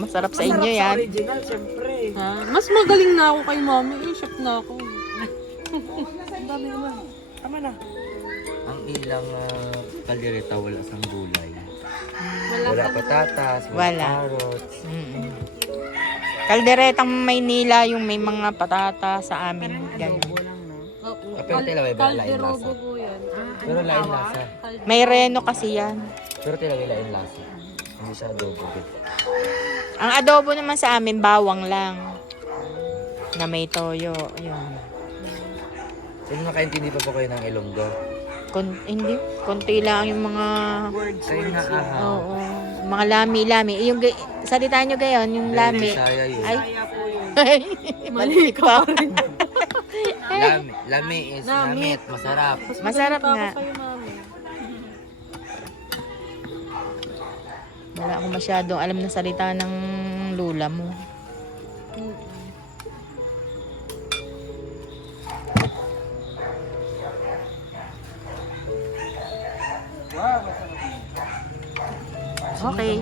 Masarap sa inyo Masarap sa yan. original, syempre. Ha? Mas magaling na ako kay mami. Chef na ako. Ang dami naman. Tama na. Ang ilang kaldereta wala sang gulay. Wala Wala pa. patatas, Wala. wala carrots. Mm-mm. Kalderetang Maynila yung may mga patata sa amin. Ganun. Pero tila may lain Calderobo lasa. po yan. Pero lain lasa. May reno kasi yan. Pero tila may lain lasa. Hindi siya adobo. Ang adobo naman sa amin, bawang lang. Na may toyo. Yun. Sino nakaintindi pa po kayo ng Ilonggo? Hindi. Konti lang yung mga... Kayo na aha. Oo. Mga lami-lami. Yung salita nyo gayon, yung lami. Bisaya yun. Ay. Kaya po yun. Mali pa. Lami is namit, masarap. Masarap pa ako nga. sa'yo, mami. Wala akong masyadong alam na salita ng lula mo. Okay.